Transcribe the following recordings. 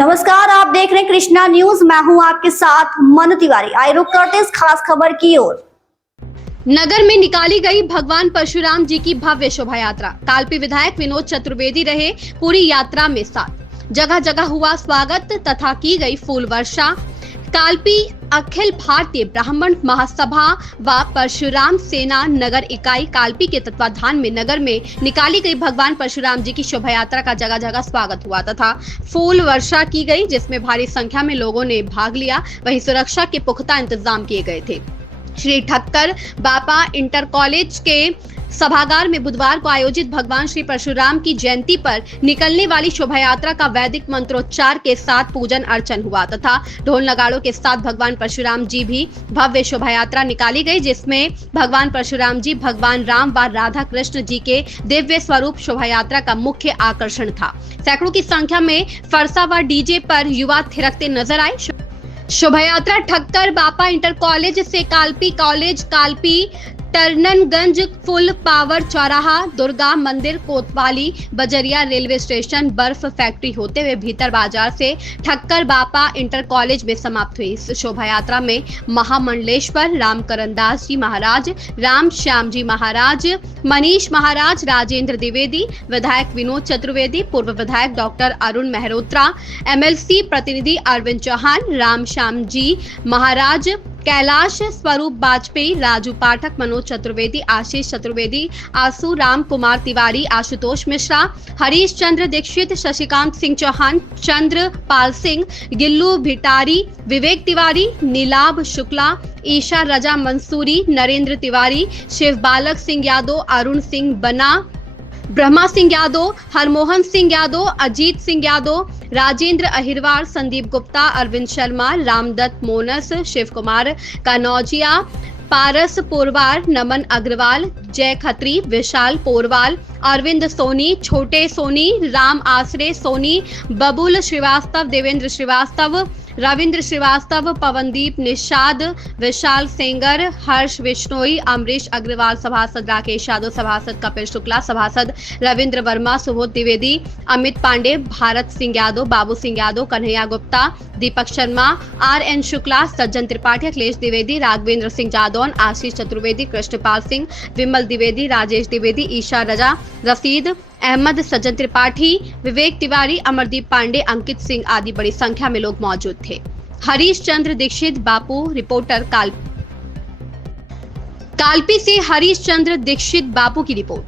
नमस्कार, आप देख रहे हैं कृष्णा न्यूज। मैं हूं आपके साथ मनु तिवारी। आइए रुक करते इस खास खबर की ओर। नगर में निकाली गई भगवान परशुराम जी की भव्य शोभा यात्रा। कालपी विधायक विनोद चतुर्वेदी रहे पूरी यात्रा में साथ। जगह जगह हुआ स्वागत तथा की गई फूल वर्षा। कालपी अखिल भारतीय ब्राह्मण महासभा व परशुराम सेना नगर इकाई कालपी के तत्वाधान में नगर में निकाली गई भगवान परशुराम जी की शोभा यात्रा का जगह जगह स्वागत हुआ तथा फूल वर्षा की गई, जिसमें भारी संख्या में लोगों ने भाग लिया। वहीं सुरक्षा के पुख्ता इंतजाम किए गए थे। श्री ठक्कर बापा इंटर कॉलेज के सभागार में बुधवार को आयोजित भगवान श्री परशुराम की जयंती पर निकलने वाली शोभा यात्रा का वैदिक मंत्रोच्चार के साथ पूजन अर्चन हुआ तथा ढोल नगाड़ों के साथ भगवान परशुराम जी भी भव्य शोभा यात्रा निकाली गई, जिसमें भगवान परशुराम जी भगवान राम व राधा कृष्ण जी के दिव्य स्वरूप शोभा यात्रा का मुख्य आकर्षण था। सैकड़ों की संख्या में फरसा व डीजे पर युवा थिरकते नजर आए। शोभा यात्रा ठक्कर बापा इंटर कॉलेज से Kalpi college, Kalpi Turnanganj, full power चौराहा, दुर्गा मंदिर, कोतवाली, बजरिया रेलवे स्टेशन, बर्फ फैक्ट्री होते हुए भीतर बाजार से ठक्कर बापा इंटर कॉलेज में समाप्त हुई। इस शोभा यात्रा में महामंडलेश्वर रामकरण दास जी महाराज, राम श्याम जी महाराज, मनीष महाराज, राजेंद्र द्विवेदी, विधायक विनोद चतुर्वेदी, पूर्व विधायक डॉक्टर अरुण मेहरोत्रा, एमएलसी प्रतिनिधि अरविंद चौहान, राम श्याम जी महाराज, कैलाश स्वरूप वाजपेयी, राजू पाठक, मनोज चतुर्वेदी, आशीष चतुर्वेदी, आसू राम कुमार तिवारी, आशुतोष मिश्रा, हरीश चंद्र दीक्षित, शशिकांत सिंह चौहान, चंद्र पाल सिंह, गिल्लू भिटारी, विवेक तिवारी, नीलाभ शुक्ला, ईशा रजा मंसूरी, नरेंद्र तिवारी, शिव बालक सिंह यादव, अरुण सिंह बना, ब्रह्मा सिंह यादव, हरमोहन सिंह यादव, अजीत सिंह यादव, राजेंद्र अहिरवार, संदीप गुप्ता, अरविंद शर्मा, रामदत्त मोनस, शिव कुमार कनौजिया, पारस पोरवार, नमन अग्रवाल, जय खत्री, विशाल पोरवाल, अरविंद सोनी, छोटे सोनी, राम आसरे सोनी, बबुल श्रीवास्तव, देवेंद्र श्रीवास्तव, रविंद्र श्रीवास्तव, पवनदीप निषाद, विशाल सेंगर, हर्ष विश्नोई, अमरीश अग्रवाल, सभासद राकेश यादव, सभासद कपिल शुक्ला, सभासद रविंद्र वर्मा, सुबोध द्विवेदी, अमित पांडे, भारत सिंह यादव, बाबू सिंह यादव, कन्हैया गुप्ता, दीपक शर्मा, RN शुक्ला, सज्जन त्रिपाठी, अखिलेश द्विवेदी, राघवेंद्र सिंह जादौन, आशीष चतुर्वेदी, कृष्णपाल सिंह, विमल द्विवेदी, राजेश द्विवेदी, ईशा रजा, रसीद अहमद, सज्जन त्रिपाठी, विवेक तिवारी, अमरदीप पांडे, अंकित सिंह आदि बड़ी संख्या में लोग मौजूद थे। हरीश चंद्र दीक्षित, बापू रिपोर्टर, कालपी से हरीश चंद्र दीक्षित, बापू की रिपोर्ट।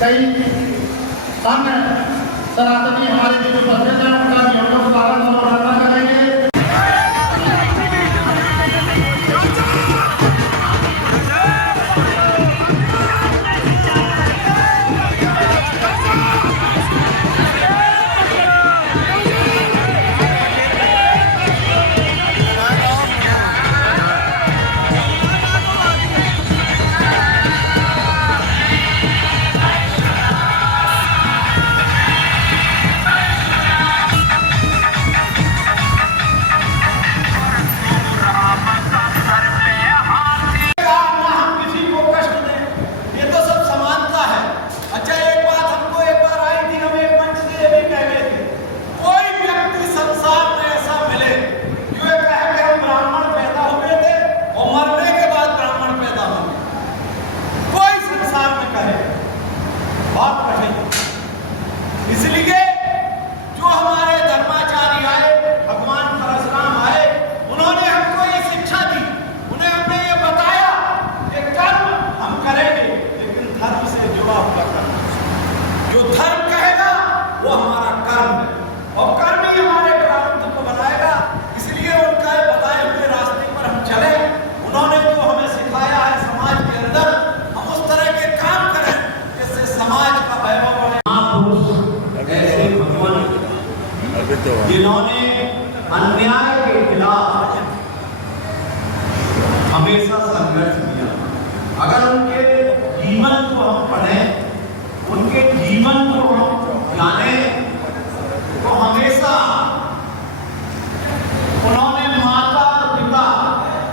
कई अन्य सनातनी हमारे जो उपस्थित हैं उनका नियमों का पालन और अवहेलना करेंगे। इसलिए जो हमारे धर्माचार्य आए, भगवान परशुराम आए, उन्होंने हमको ये शिक्षा दी, उन्हें हमने ये बताया कि कर्म हम करेंगे लेकिन धर्म से जुड़ा हुआ करना। जो धर्म कहेगा वो हमारा कर्म है और कर्म ही हमारे प्रारब्ध को बनाएगा। इसलिए उनका बताए हुए रास्ते पर हम चले। उन्होंने जो हमें सिखाया है समाज के अंदर हम उस तरह के काम करें जिससे समाज का वैभव बढ़े। ऐसे भगवान जिन्होंने अन्याय के खिलाफ हमेशा संघर्ष किया, अगर उनके जीवन को हम पढ़ें, उनके जीवन को हम जाने, तो हमेशा उन्होंने माता और पिता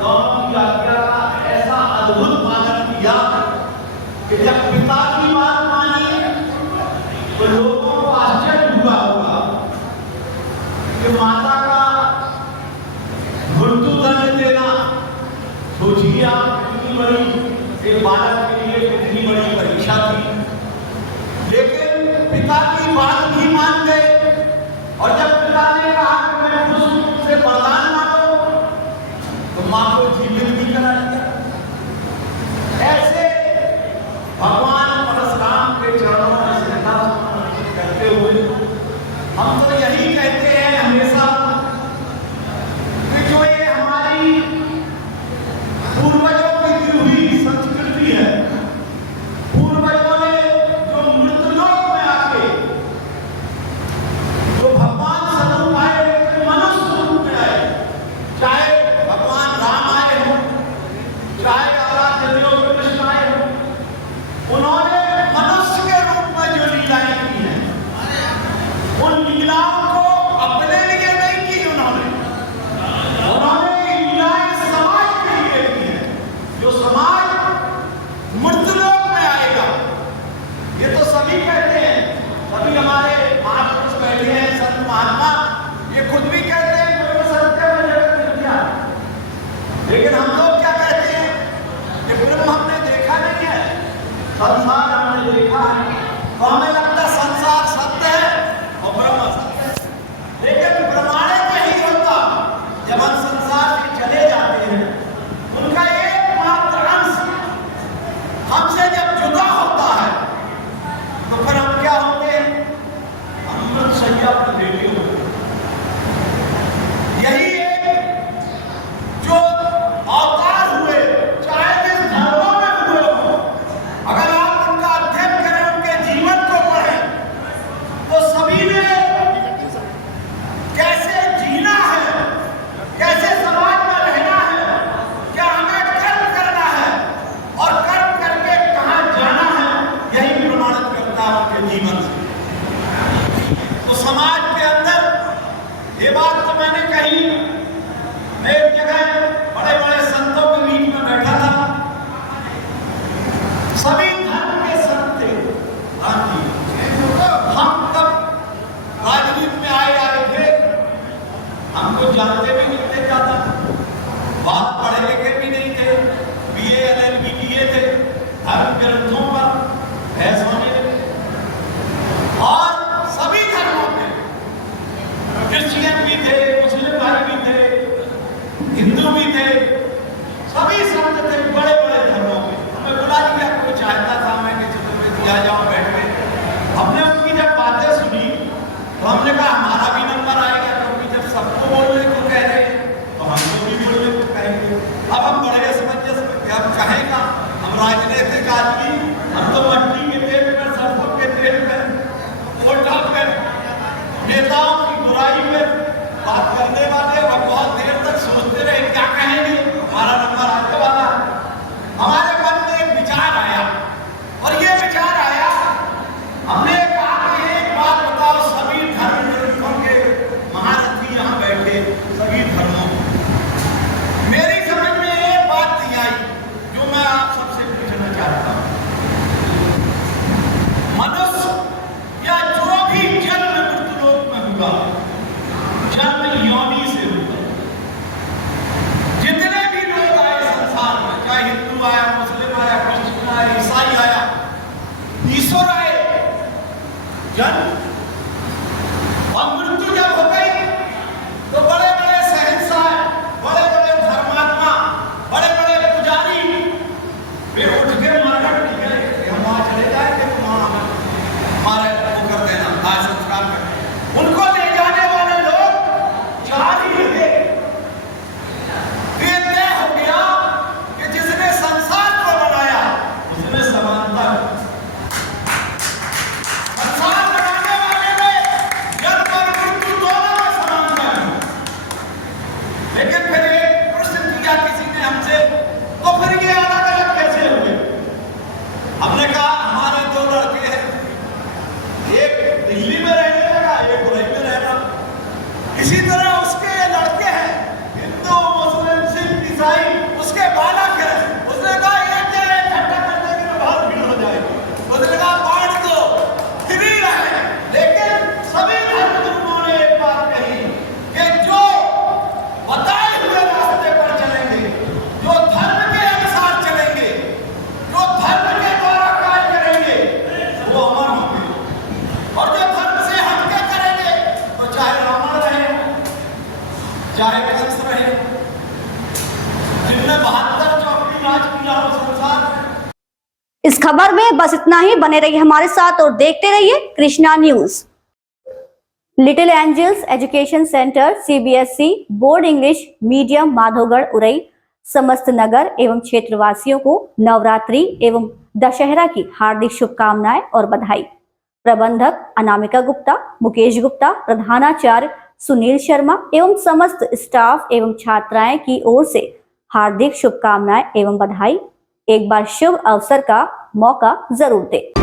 दोनों की आज्ञा का ऐसा अद्भुत पालन किया कि जब पिता की बात मानी तो लोगों को आश्चर्य हुआ होगा कि माता का मृत्युदंड देना, सोचिए आप कितनी बड़ी एक बालक के लिए कितनी बड़ी परीक्षा थी। लेकिन पिता की बात भी मान गए और जब पिता ने कहा कि मैं खुद से वरदान मांगो तो मां को जीवित भी करा दिया। ऐसे भगवान परशुराम के चरणों में श्रद्धा करते हुए हम तो यही कहते हैं हमेशा कि जो ये हमारी पूर्वजों की दी हुई संस्कृति है, पूर्वजों ने जो मृत्युलोक में आके जो भगवान स्वरूप आए, मनुष्य रूप में आए, चाहे भगवान राम आए हो, चाहे आराध्य देव कृष्ण आए हो, उन्होंने मनुष्य के रूप में जो लीलाएं की हैं, उन लीलाओं को अपने लिए नहीं की उन्होंने लीलाएं समाज के लिए की हैं। जो समाज मृत्युलोक में आएगा, ये तो सभी कहते हैं, सभी हमारे महापुरुष कहते हैं, संत महात्मा ये खुद भी कहते हैं कि सत्य में जगत मिथ्या। लेकिन हम लोग क्या कहते हैं कि ब्रह्म हमने देखा नहीं है, संसार हमने देखा है, तो हमें लगता संसार सत्य है और ब्रह्म सत्य है। लेकिन प्रमाणित नहीं होता। जब हम संसार से चले जाते हैं, उनका एकमात्र अंश हमसे जब जुदा होता है तो फिर हम क्या होते हैं? अमृत शैया पर लेटे होते हैं। यही एक जो अवतार हुए, चाहे जिस धर्मों में हुए हो, अगर आप उनका अध्ययन करें, उनके जीवन को पढ़ें, तो सभी ने कैसे जीना है, कैसे समाज में रहना है, क्या हमें कर्म करना है और कर्म करके कहाँ जाना है, यही प्रमाणित करता है उनके जीवन से। तो समाज के अंदर ये बात तो मैंने कही, मैं एक जगह बड़े बड़े संतों के बीच में बैठा था, सभी धर्म के संत थे। हम तब राजनीति में आए थे, हमको जानते भी नहीं थे ज्यादा, बहुत पढ़े लिखे भी नहीं थे, BA LLB किए थे, धर्म ग्रंथों पर बहस होने लगी। बैठ गए। हमने उनकी जब बातें सुनी तो हमने कहा हमारा भी नंबर आएगा, क्योंकि जब सबको बोलने को कह रहे तो हमको भी बोलने को कहेंगे। अब हम बड़े असमंजस में थे, हम कहेगा हम राजनीतिक आदमी, हम तो मट्टी के तेल में, सरसों के तेल में, वोटा पे, नेताओं की बुराई में बात करने वाले और बहुत देर तक सोचते रहे क्या कहेंगे, हमारा नंबर आने वाला है। हमारे मन में एक विचार आया, और ये विचार आया, हमने कहा कि एक बात बताओ, सभी धर्म ग्रंथों के महारथी यहाँ बैठे, सभी धर्मों, मेरी समझ में एक बात नहीं आई जो मैं आप सबसे पूछना चाहता हूँ। मनुष्य या जो भी जन्म मृत्युलोक में हुआ, जन्म योनि से हुआ, जितने भी लोग आए संसार में, चाहे हिंदू आया, मुस्लिम आया, क्रिश्चियन आया, ईसाई आया, ईश्वर आए, जन्म और मृत्यु जब हो गई तो बड़े बड़े शहंशाह, बड़े बड़े धर्मात्मा, बड़े बड़े पुजारी वे उठ के मरघट नहीं गए, हम वहां चले जाएंगे तो वहां हमारे वो कर देना, दाह संस्कार कर। उनको ले जाने वाले लोग चार ही थे। ये तय हो गया कि जिसने संसार को बनाया उसने समानता, संसार बनाने वाले ने जन्म और मृत्यु दोनों में समानता है। लेकिन फिर एक प्रश्न किया किसी ने हमसे, तो फिर ये अलग अलग कैसे हुए? हमने कहा हमारे दो लड़के हैं, एक दिल्ली में रहने लगा, एक मुंबई में रहना, इसी तरह उसके लड़के हैं, हिंदू, मुस्लिम, सिख, ईसाई, उसके बालक है। उसने कहा एक जगह इकट्ठा करने के लिए बहुत भीड़ हो जाएगी, उसने कहा बांट दो, फ्री रहे। लेकिन सभी धर्मगुरुओं ने एक बात कही कि जो बताए हुए रास्ते पर चलेंगे, जो धर्म के अनुसार चलेंगे, जो धर्म के द्वारा कार्य करेंगे, वो अमर होंगे, और जो धर्म से हटके करेंगे तो चाहे रावण रहे, चाहे कंस रहे, जिनने 72 जो अपनी राज किया हो संसार में। इस खबर में बस इतना ही। बने रहिए हमारे साथ और देखते रहिए Krishna news. Little angels education centre CBSE board English medium Madhogarh Orai समस्त नगर एवं क्षेत्रवासियों को नवरात्रि एवं दशहरा की हार्दिक शुभकामनाएं और बधाई। प्रबंधक अनामिका गुप्ता, मुकेश गुप्ता, प्रधानाचार्य सुनील शर्मा एवं समस्त स्टाफ एवं छात्राएं की ओर से हार्दिक शुभकामनाएं एवं बधाई। एक बार शुभ अवसर का मौका जरूर दें।